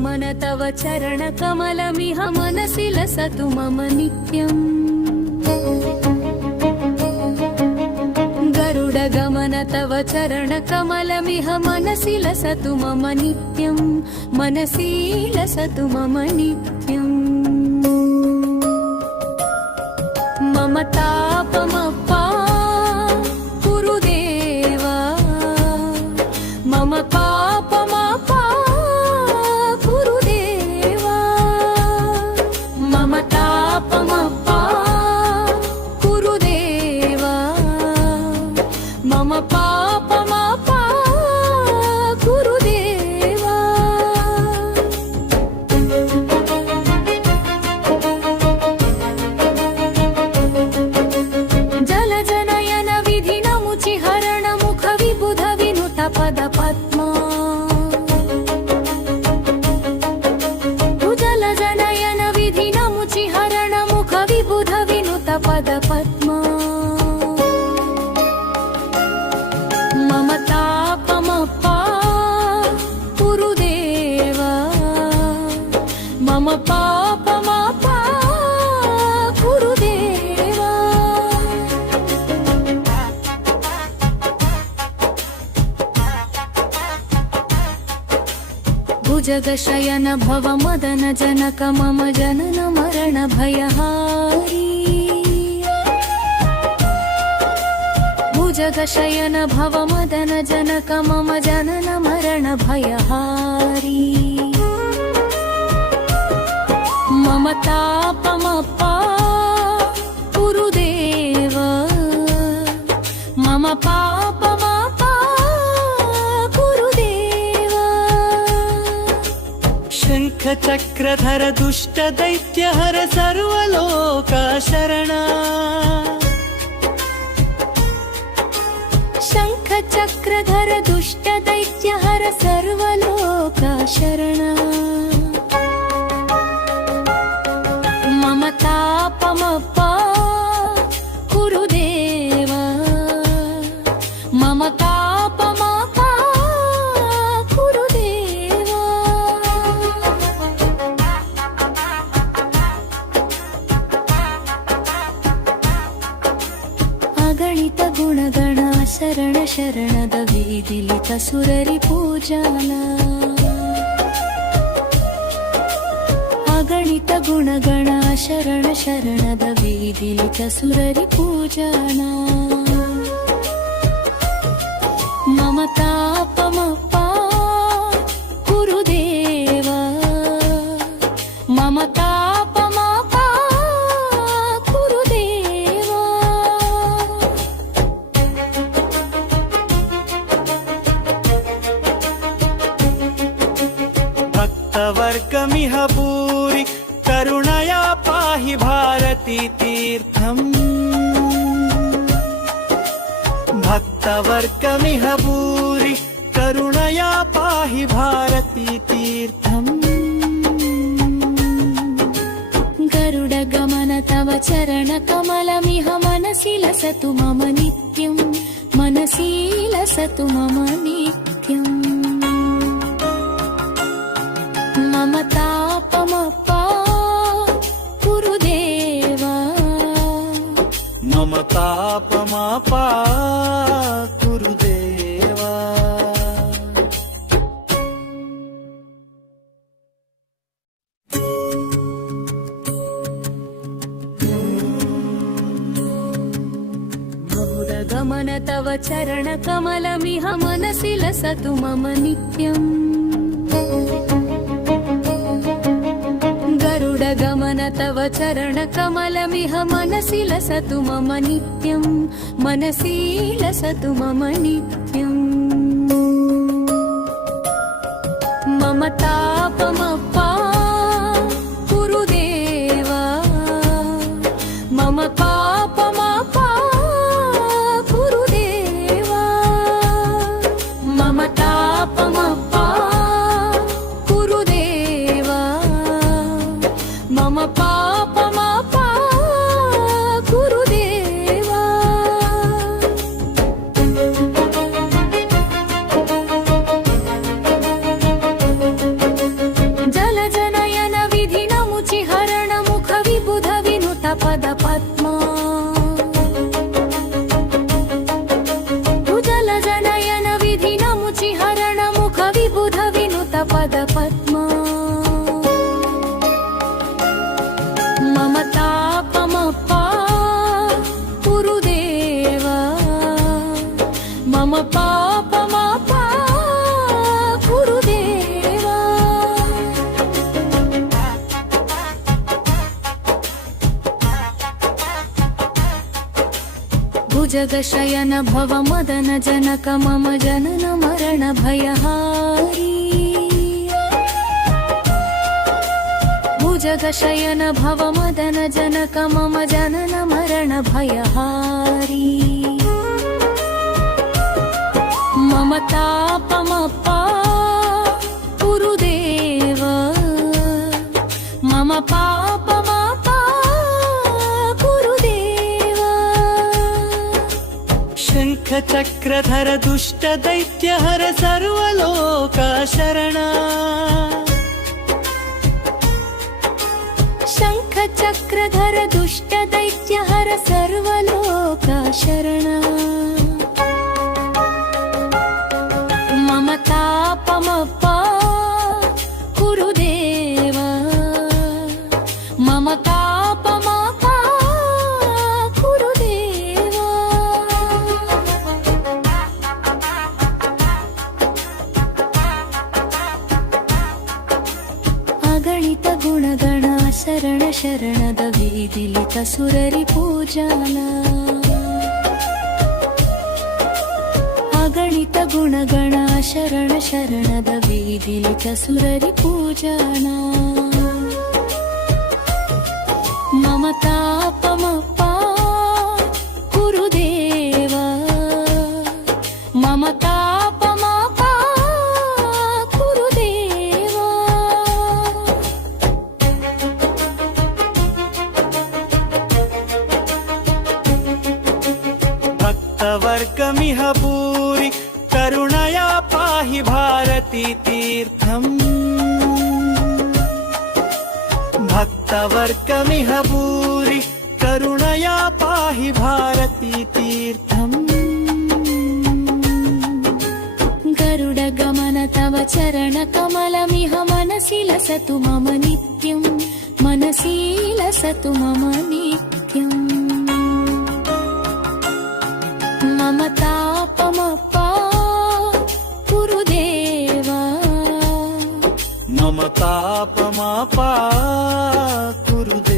गरुडगमन तव चरणकमलमिह मनसि लसतु मम नित्यम् गरुडगमन तव चरणकमलमिह मनसि लसतु मम नित्यम् मनसि लसतु मम नित्यम् मम तापमप्पा गुरुदेव मम पापमप्पा गुरुदेव मम तापमप्पा गुरुदेव मम पापमप्पा गुरुदेव जलजनयन विधिनमुचिहरण मुख विबुध विनुत पद पद्मा जलजनयन विधिनमुचिहरण मुख विबुध विनुत पद पद्मा मम तापमप्पा गुरुदेव मम पापमप्पा गुरुदेव भुजगशयन भव मदन जनक मम जनन मरण भयहारी भुजगशयन भव मदन जनक मम जनन मरण भयहारी मम तापमप्पा गुरुदेव मम पापमप्पा गुरुदेव शङ्खचक्रधर दुष्ट दैत्यहर सर्वलोक शरणा शङ्खचक्रधर दुष्ट दैत्यहर सर्वलोक शरणा मम तापमप्पा गुरुदेव मम तापमप्पा गुरुदेव अगणित गुणगण शरण शरणद वीदिलित सुररि पूजाला अगणित गुणगण शरण शरणद वीदिलित सुररि पूजाना मम तापमप्पा गुरुदेव मम तापमप्पा गुरुदेव भक्तवर्गमिह भूरि करुणया पाहि भारती तीर्थम् भक्तवर्गमिह भूरि करुणया पाहि भारती तीर्थम् गरुडगमन तव चरणकमलमिह मनसि लसतु मम नित्यम् मनसि लसतु मम नित्यम् मम तापमप्पा गुरुदेव मम तापमप्पा गुरुदेव गरुडगमन तव चरणकमलमिह मनसि लसतु मम नित्यम् गरुडगमन तव चरणकमलमिह मनसि लसतु मम नित्यम् मनसि लसतु मम नित्यम् मम तापमप्पा गुरुदेव मम पापमप्पा गुरुदेव मम तापमप्पा गुरुदेव मम पापमप्पा गुरुदेव मम पापमापा गुरुदेवा भुजगशयन भव मदन जनक मम जनन मरण भयहारी भुजगशयन भव मदन जनक मम जनन मरण भयहारी मम तापमपा गुरुदेव मम पापमपा गुरुदेव शङ्ख चक्रधर दुष्ट दैत्यहर सर्वलोका शरणा शङ्ख चक्रधर दुष्ट दैत्यहर सर्वलोका शरणा मम तापमपा गुरुदेव मम तापमपा गुरुदेव अगणित गुणगण शरण शरणद वीदिलित सुररि पूजाना अगणित गुणगण शरण शरणद वीदिलित सुररि पूजाना मम तापमपा गुरुदेव मम तापमपा गुरुदेव भक्तवर्गमिह भूरि करुणया पाहि भारती तीर्थम् भक्तवर्गमिह भूरि करुणया पाहि भारती तीर्थम् गरुडगमन तव चरणकमलमिह मनसि लसतु मम नित्यं मनसि लसतु मम नित्यम् मम तापमपा गुरुदेवा मम तापमापा गुरुदेवा